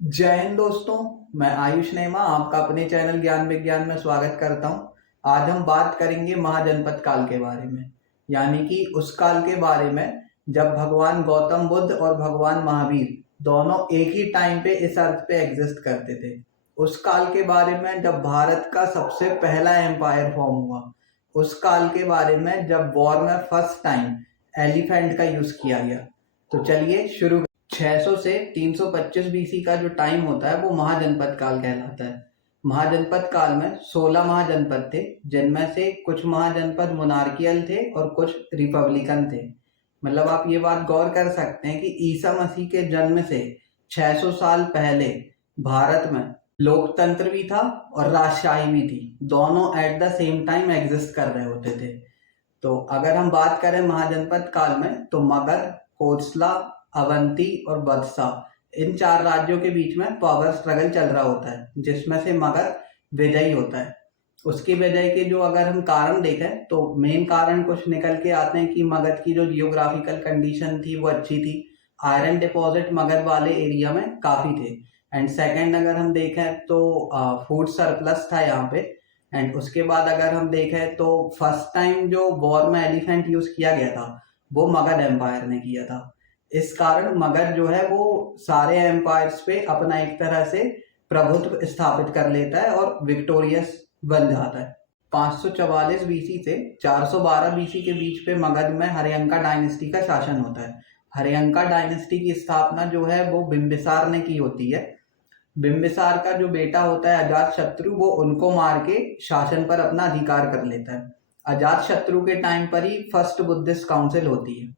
जय हिंद दोस्तों। मैं आयुष नेमा आपका अपने चैनल ज्ञान विज्ञान में स्वागत करता हूं। आज हम बात करेंगे महाजनपद काल के बारे में, यानी कि उस काल के बारे में जब भगवान गौतम बुद्ध और भगवान महावीर दोनों एक ही टाइम पे इस अर्थ पे एग्जिस्ट करते थे। उस काल के बारे में जब भारत का सबसे पहला एम्पायर फॉर्म हुआ। उस काल के बारे में जब वॉर में फर्स्ट टाइम एलिफेंट का यूज किया गया। तो चलिए शुरू। 600 से 325 बीसी का जो टाइम होता है वो महाजनपद काल कहलाता है। महाजनपद काल में 16 महाजनपद थे, जिनमें से कुछ महाजनपद मोनार्कियल थे और कुछ रिपब्लिकन थे। मतलब आप ये बात गौर कर सकते हैं कि ईसा मसीह के जन्म से 600 साल पहले भारत में लोकतंत्र भी था और राजशाही भी थी, दोनों at the same time exist कर रहे होते थे। तो अगर हम बात करें महाजनपद काल में, तो मगध, कोसला, अवंती और बदसा, इन चार राज्यों के बीच में पावर स्ट्रगल चल रहा होता है, जिसमें से मगध विजयी होता है। उसकी विजय के जो अगर हम कारण देखें तो मेन कारण कुछ निकल के आते हैं कि मगध की जो जियोग्राफिकल कंडीशन थी वो अच्छी थी। आयरन डिपॉजिट मगध वाले एरिया में काफी थे। एंड सेकंड अगर हम देखें तो फूड सरप्लस था यहाँ पे। एंड उसके बाद अगर हम देखें तो फर्स्ट टाइम जो वॉर में एलिफेंट यूज किया गया था वो मगध एम्पायर ने किया था। इस कारण मगध जो है वो सारे एम्पायर्स पे अपना एक तरह से प्रभुत्व स्थापित कर लेता है और विक्टोरियस बन जाता है। 544 बीसी से 412 बीसी के बीच पे मगध में हर्यंका डायनेस्टी का शासन होता है। हर्यंका डायनेस्टी की स्थापना जो है वो बिंबिसार ने की होती है। बिंबिसार का जो बेटा होता है अजात शत्रु, वो उनको मार के शासन पर अपना अधिकार कर लेता है। अजात शत्रु के टाइम पर ही फर्स्ट बुद्धिस्ट काउंसिल होती है।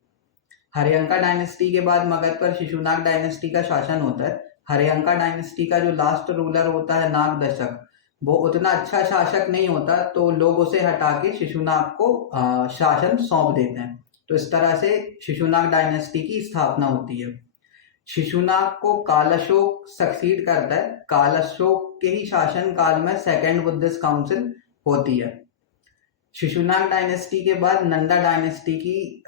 हर्यंका डायनेस्टी के बाद मगध पर शिशुनाग डायनेस्टी का शासन होता है। हर्यंका डायनेस्टी का जो लास्ट रूलर होता है नाग दशक, वो उतना अच्छा शासक नहीं होता, तो लोग उसे हटा के शिशुनाग को शासन सौंप देते हैं। तो इस तरह से शिशुनाग डायनेस्टी की स्थापना होती है। शिशुनाग को कालाशोक सक्सीड करता है। कालाशोक के ही शासन काल में सेकेंड बुद्धिस्ट काउंसिल होती है। शिशुनाग डायनेस्टी के बाद नंदा डायनेस्टी की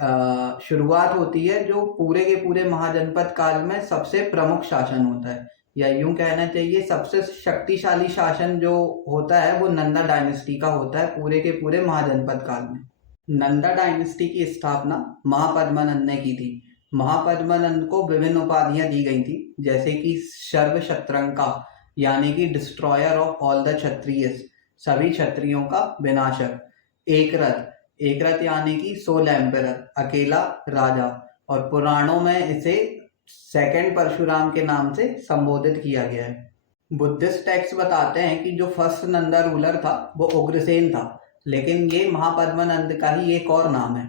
शुरुआत होती है, जो पूरे के पूरे महाजनपद काल में सबसे प्रमुख शासन होता है, या यूं कहना चाहिए सबसे शक्तिशाली शासन जो होता है वो नंदा डायनेस्टी का होता है पूरे के पूरे महाजनपद काल में। नंदा डायनेस्टी की स्थापना महापद्मानंद ने की थी। महापद्मानंद को विभिन्न उपाधियां दी गई थी, जैसे कि सर्वशत्रंका, यानी कि destroyer of all the Kshatriyas, सभी क्षत्रियों का विनाशक। एकरथ, एकरथ यानी कि सोल एम्परर, अकेला राजा। और पुराणों में इसे सेकंड परशुराम के नाम से संबोधित किया गया है। बुद्धिस्ट टेक्स्ट बताते हैं कि जो फर्स्ट नंदा रूलर था वो उग्रसेन था, लेकिन ये महापद्मानंद का ही एक और नाम है।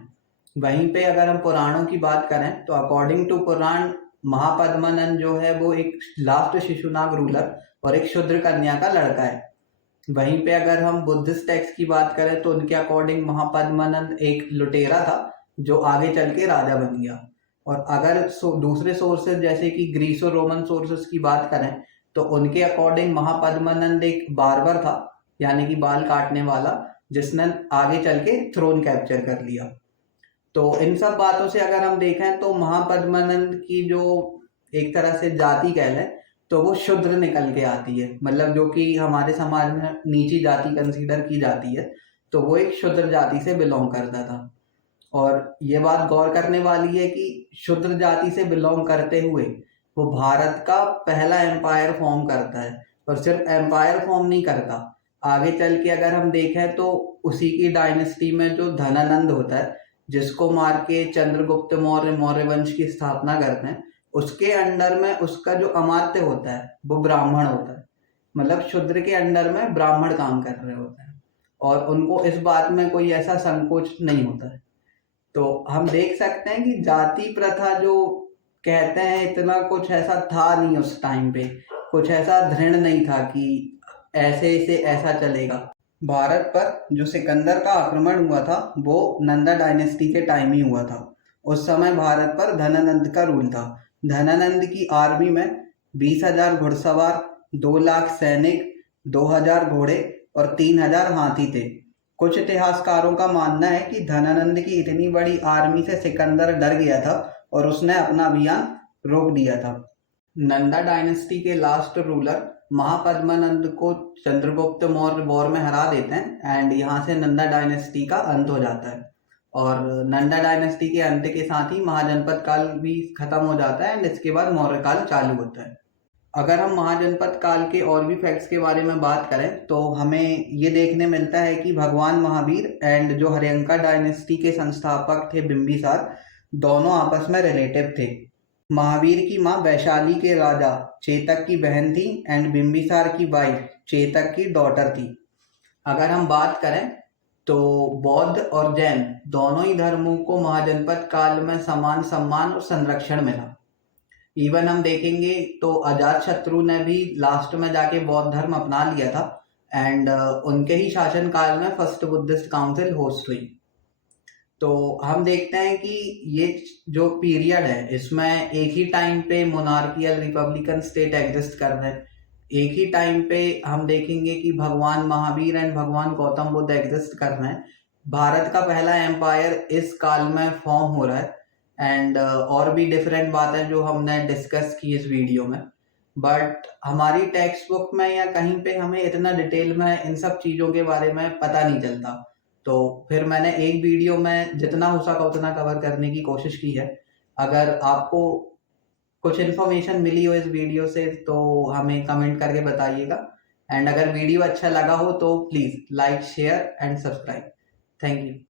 वहीं पे अगर हम पुराणों की बात करें तो अकॉर्डिंग टू पुराण, महापद्मानंद जो है वो एक लास्ट शिशुनाग रूलर और एक शूद्र कन्या का लड़का है। वहीं पे अगर हम बुद्धिस्ट टेक्स्ट की बात करें तो उनके अकॉर्डिंग महापद्मानंद एक लुटेरा था जो आगे चल के राजा बन गया। और अगर दूसरे सोर्सेज जैसे कि ग्रीसो रोमन सोर्सेज की बात करें तो उनके अकॉर्डिंग महापद्मानंद एक बार्बर था, यानी कि बाल काटने वाला, जिसने आगे चल के थ्रोन कैप्चर कर लिया। तो इन सब बातों से अगर हम देखें तो महापद्मानंद की जो एक तरह से जाति कह लें तो वो शूद्र निकल के आती है, मतलब जो कि हमारे समाज में नीची जाति कंसीडर की जाती है, तो वो एक शूद्र जाति से बिलोंग करता था। और ये बात गौर करने वाली है कि शूद्र जाति से बिलोंग करते हुए वो भारत का पहला एम्पायर फॉर्म करता है। और सिर्फ एम्पायर फॉर्म नहीं करता, आगे चल के अगर हम देखें तो उसी की डायनेस्टी में जो धनानंद होता है, जिसको मार के चंद्रगुप्त मौर्य मौर्य वंश की स्थापना करते हैं, उसके अंडर में उसका जो अमात्य होता है वो ब्राह्मण होता है। मतलब शूद्र के अंडर में ब्राह्मण काम कर रहे होते हैं और उनको इस बात में कोई ऐसा संकोच नहीं होता है। तो हम देख सकते हैं कि जाति प्रथा जो कहते हैं इतना कुछ ऐसा था नहीं उस टाइम पे, कुछ ऐसा दृढ़ नहीं था कि ऐसे से ऐसा चलेगा। भारत पर जो सिकंदर का आक्रमण हुआ था वो नंदा डायनेस्टी के टाइम ही हुआ था। उस समय भारत पर धनानंद का रूल था। धनानंद की आर्मी में 20,000 घुड़सवार, 2 लाख सैनिक, 2,000 घोड़े और 3,000 हाथी थे। कुछ इतिहासकारों का मानना है कि धनानंद की इतनी बड़ी आर्मी से सिकंदर डर गया था और उसने अपना अभियान रोक दिया था। नंदा डायनेस्टी के लास्ट रूलर महापद्मानंद को चंद्रगुप्त मौर्य वॉर में हरा देते हैं एंड यहाँ से नंदा डायनेस्टी का अंत हो जाता है। और नंदा डायनेस्टी के अंत के साथ ही महाजनपद काल भी खत्म हो जाता है एंड इसके बाद मौर्य काल चालू होता है। अगर हम महाजनपद काल के और भी फैक्ट्स के बारे में बात करें तो हमें ये देखने मिलता है कि भगवान महावीर एंड जो हर्यंका डायनेस्टी के संस्थापक थे बिंबिसार, दोनों आपस में रिलेटिव थे। महावीर की माँ वैशाली के राजा चेतक की बहन थी एंड बिंबिसार की वाइफ चेतक की डॉटर थी। अगर हम बात करें तो बौद्ध और जैन दोनों ही धर्मों को महाजनपद काल में समान सम्मान और संरक्षण मिला। इवन हम देखेंगे तो अजात शत्रु ने भी लास्ट में जाके बौद्ध धर्म अपना लिया था एंड उनके ही शासन काल में फर्स्ट बुद्धिस्ट काउंसिल होस्ट हुई। तो हम देखते हैं कि ये जो पीरियड है इसमें एक ही टाइम पे मोनार्कियल रिपब्लिकन स्टेट एग्जिस्ट कर रहे हैं। एक ही टाइम पे हम देखेंगे कि भगवान महावीर एंड भगवान गौतम बुद्ध एग्जिस्ट कर रहे हैं। भारत का पहला एम्पायर इस काल में फॉर्म हो रहा है एंड और भी डिफरेंट बातें जो हमने डिस्कस की इस वीडियो में, बट हमारी टेक्स्ट बुक में या कहीं पे हमें इतना डिटेल में इन सब चीज़ों के बारे में पता नहीं चलता। तो फिर मैंने एक वीडियो में जितना हो सका उतना कवर करने की कोशिश की है। अगर आपको कुछ इन्फॉर्मेशन मिली हो इस वीडियो से तो हमें कमेंट करके बताइएगा एंड अगर वीडियो अच्छा लगा हो तो please like share and subscribe. Thank you.